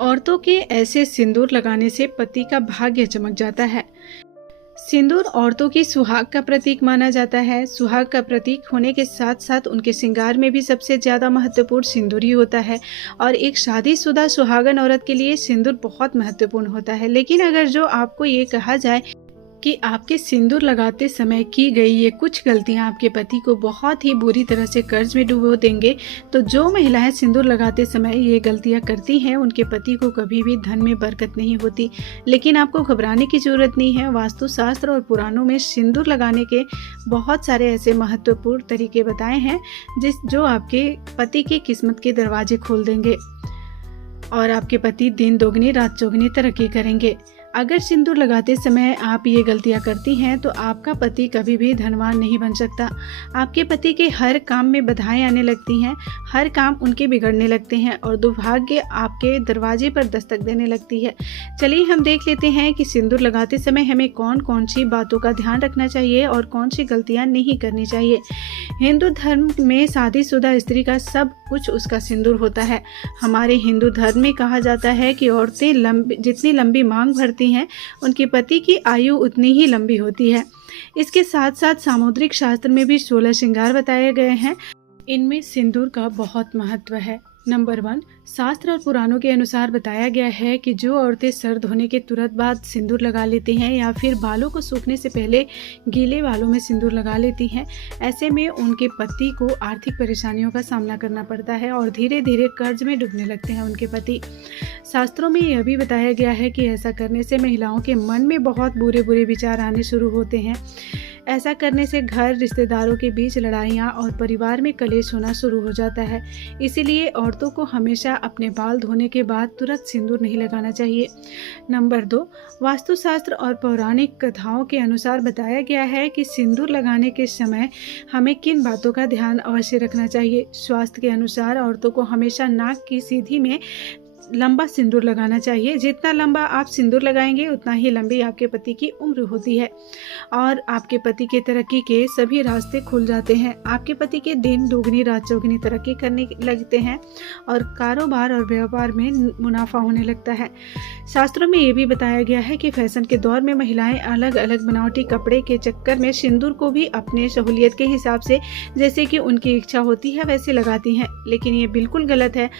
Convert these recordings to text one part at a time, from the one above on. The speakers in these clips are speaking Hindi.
औरतों के ऐसे सिंदूर लगाने से पति का भाग्य चमक जाता है। सिंदूर औरतों की सुहाग का प्रतीक माना जाता है। सुहाग का प्रतीक होने के साथ साथ उनके श्रृंगार में भी सबसे ज़्यादा महत्वपूर्ण सिंदूर ही होता है और एक शादीशुदा सुहागन औरत के लिए सिंदूर बहुत महत्वपूर्ण होता है। लेकिन अगर जो आपको ये कहा जाए कि आपके सिंदूर लगाते समय की गई ये कुछ गलतियां आपके पति को बहुत ही बुरी तरह से कर्ज में डुबो देंगे, तो जो महिलाएं सिंदूर लगाते समय ये गलतियां करती हैं उनके पति को कभी भी धन में बरकत नहीं होती। लेकिन आपको घबराने की जरूरत नहीं है। वास्तुशास्त्र और पुराणों में सिंदूर लगाने के बहुत सारे ऐसे महत्वपूर्ण तरीके बताए हैं जो आपके पति की किस्मत के दरवाजे खोल देंगे और आपके पति दिन दोगुनी रात चौगुनी तरक्की करेंगे। अगर सिंदूर लगाते समय आप ये गलतियां करती हैं तो आपका पति कभी भी धनवान नहीं बन सकता। आपके पति के हर काम में बाधाएं आने लगती हैं, हर काम उनके बिगड़ने लगते हैं और दुर्भाग्य आपके दरवाजे पर दस्तक देने लगती है। चलिए हम देख लेते हैं कि सिंदूर लगाते समय हमें कौन कौन सी बातों का ध्यान रखना चाहिए और कौन सी गलतियां नहीं करनी चाहिए। हिंदू धर्म में शादीशुदा स्त्री का सब कुछ उसका सिंदूर होता है। हमारे हिंदू धर्म में कहा जाता है कि औरतें जितनी लंबी मांग भरती हैं उनके पति की आयु उतनी ही लंबी होती है। इसके साथ साथ सामुद्रिक शास्त्र में भी 16 श्रृंगार बताए गए हैं। इनमें सिंदूर का बहुत महत्व है। नंबर 1, शास्त्र और पुराणों के अनुसार बताया गया है कि जो औरतें सर धोने के तुरंत बाद सिंदूर लगा लेती हैं या फिर बालों को सूखने से पहले गीले बालों में सिंदूर लगा लेती हैं, ऐसे में उनके पति को आर्थिक परेशानियों का सामना करना पड़ता है और धीरे धीरे कर्ज में डूबने लगते हैं उनके पति। शास्त्रों में यह भी बताया गया है कि ऐसा करने से महिलाओं के मन में बहुत बुरे बुरे विचार आने शुरू होते हैं। ऐसा करने से घर, रिश्तेदारों के बीच लड़ाइयाँ और परिवार में कलेश होना शुरू हो जाता है। इसीलिए औरतों को हमेशा अपने बाल धोने के बाद तुरंत सिंदूर नहीं लगाना चाहिए। नंबर 2, वास्तुशास्त्र और पौराणिक कथाओं के अनुसार बताया गया है कि सिंदूर लगाने के समय हमें किन बातों का ध्यान अवश्य रखना चाहिए। स्वास्थ्य के अनुसार औरतों को हमेशा नाक की सीधी में लंबा सिंदूर लगाना चाहिए। जितना लंबा आप सिंदूर लगाएंगे उतना ही लंबी आपके पति की उम्र होती है और आपके पति के तरक्की के सभी रास्ते खुल जाते हैं। आपके पति के दिन दोगुनी रात चौगुनी तरक्की करने लगते हैं और कारोबार और व्यापार में मुनाफा होने लगता है। शास्त्रों में ये भी बताया गया है कि फैशन के दौर में महिलाएं अलग अलग बनावटी कपड़े के चक्कर में सिंदूर को भी अपने सहूलियत के हिसाब से, जैसे कि उनकी इच्छा होती है, वैसे लगाती हैं। लेकिन ये बिल्कुल गलत है।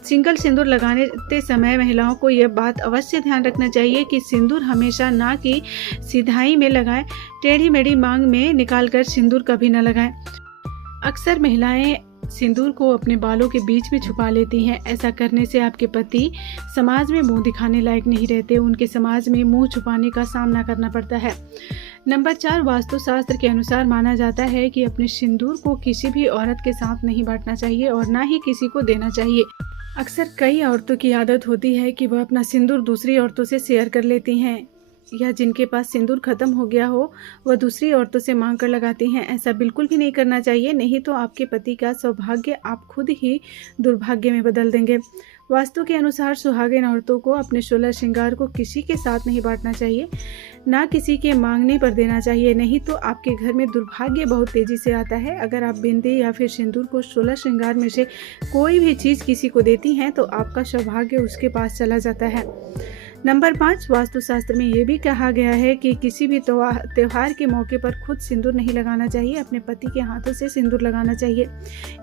सिंगल सिंदूर लगाने समय महिलाओं को यह बात अवश्य ध्यान रखना चाहिए कि सिंदूर हमेशा ना कि सीधाई में लगाएं, टेढ़ी मेढ़ी मांग में निकालकर सिंदूर कभी न लगाएं। अक्सर महिलाएं सिंदूर को अपने बालों के बीच में छुपा लेती हैं। ऐसा करने से आपके पति समाज में मुंह दिखाने लायक नहीं रहते, उनके समाज में मुंह छुपाने का सामना करना पड़ता है। नंबर 4, वास्तुशास्त्र के अनुसार माना जाता है कि अपने सिंदूर को किसी भी औरत के साथ नहीं बांटना चाहिए और ना ही किसी को देना चाहिए। अक्सर कई औरतों की आदत होती है कि वह अपना सिंदूर दूसरी औरतों से शेयर कर लेती हैं या जिनके पास सिंदूर खत्म हो गया हो वह दूसरी औरतों से मांग कर लगाती हैं। ऐसा बिल्कुल भी नहीं करना चाहिए, नहीं तो आपके पति का सौभाग्य आप खुद ही दुर्भाग्य में बदल देंगे। वास्तु के अनुसार सुहागिन औरतों को अपने 16 श्रृंगार को किसी के साथ नहीं बांटना चाहिए, ना किसी के मांगने पर देना चाहिए, नहीं तो आपके घर में दुर्भाग्य बहुत तेजी से आता है। अगर आप बिंदी या फिर सिंदूर को 16 श्रृंगार में से कोई भी चीज़ किसी को देती हैं तो आपका सौभाग्य उसके पास चला जाता है। नंबर 5, वास्तुशास्त्र में ये भी कहा गया है कि किसी भी त्योहार के मौके पर खुद सिंदूर नहीं लगाना चाहिए, अपने पति के हाथों से सिंदूर लगाना चाहिए।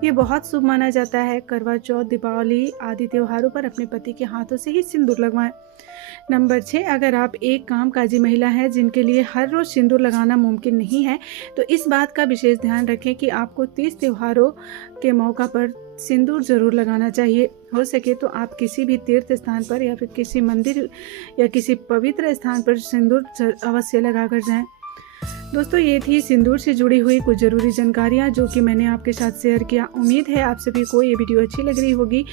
ये बहुत शुभ माना जाता है। करवा चौथ, दीपावली आदि त्योहारों पर अपने पति के हाथों से ही सिंदूर लगवाएं। नंबर 6, अगर आप एक कामकाजी महिला हैं जिनके लिए हर रोज़ सिंदूर लगाना मुमकिन नहीं है तो इस बात का विशेष ध्यान रखें कि आपको 30 त्योहारों के मौका पर सिंदूर जरूर लगाना चाहिए। हो सके तो आप किसी भी तीर्थ स्थान पर या फिर किसी मंदिर या किसी पवित्र स्थान पर सिंदूर अवश्य लगा कर जाएं। दोस्तों, ये थी सिंदूर से जुड़ी हुई कुछ ज़रूरी जानकारियाँ जो कि मैंने आपके साथ शेयर किया। उम्मीद है आप सभी को ये वीडियो अच्छी लग रही होगी।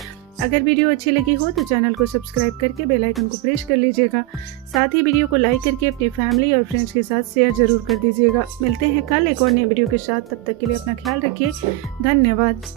अगर वीडियो अच्छी लगी हो तो चैनल को सब्सक्राइब करके बेल आइकन को प्रेस कर लीजिएगा। साथ ही वीडियो को लाइक करके अपनी फैमिली और फ्रेंड्स के साथ शेयर जरूर कर दीजिएगा। मिलते हैं कल एक और नए वीडियो के साथ, तब तक के लिए अपना ख्याल रखिए। धन्यवाद।